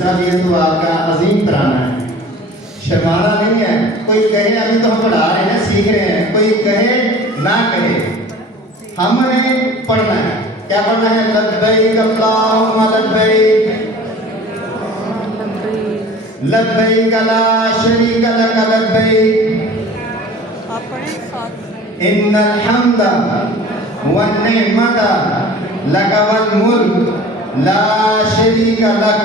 साहब ये तो आपका अजीम तराना है, शर्माना नहीं है। कोई कहे, अभी तो हम पढ़ा रहे हैं, सीख रहे हैं, कोई कहे ना कहे, हमने पढ़ना है। क्या पढ़ना है? लब्बैक अल्लाहुम्मा लब्बैक, लब्बैक ला शरीक लक लब्बैक, इन्नल हम्दा वन निअमता लक वल मुल्क ला शरीक लक।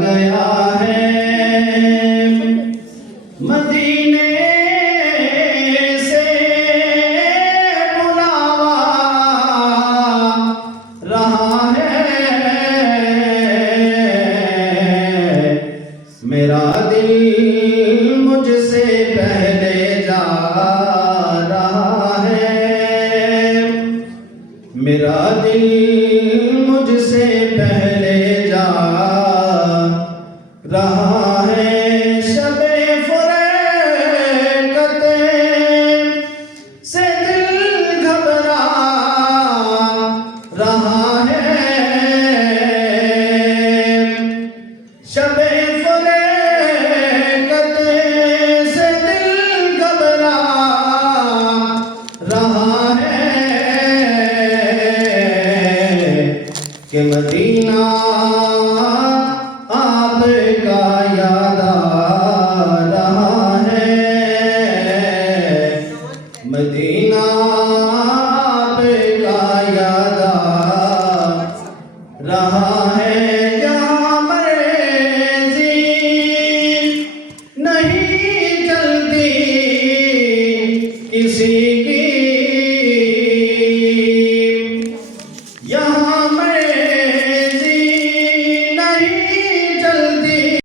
गया है मदीने से बुलावा रहा है, मेरा दिल मुझसे पहले जा रहा है, मेरा दिल मुझसे पहले जा रहा है। शबे फुरकत से दिल घबरा रहा है, शबे फुरकत से दिल घबरा रहा है कि मदीना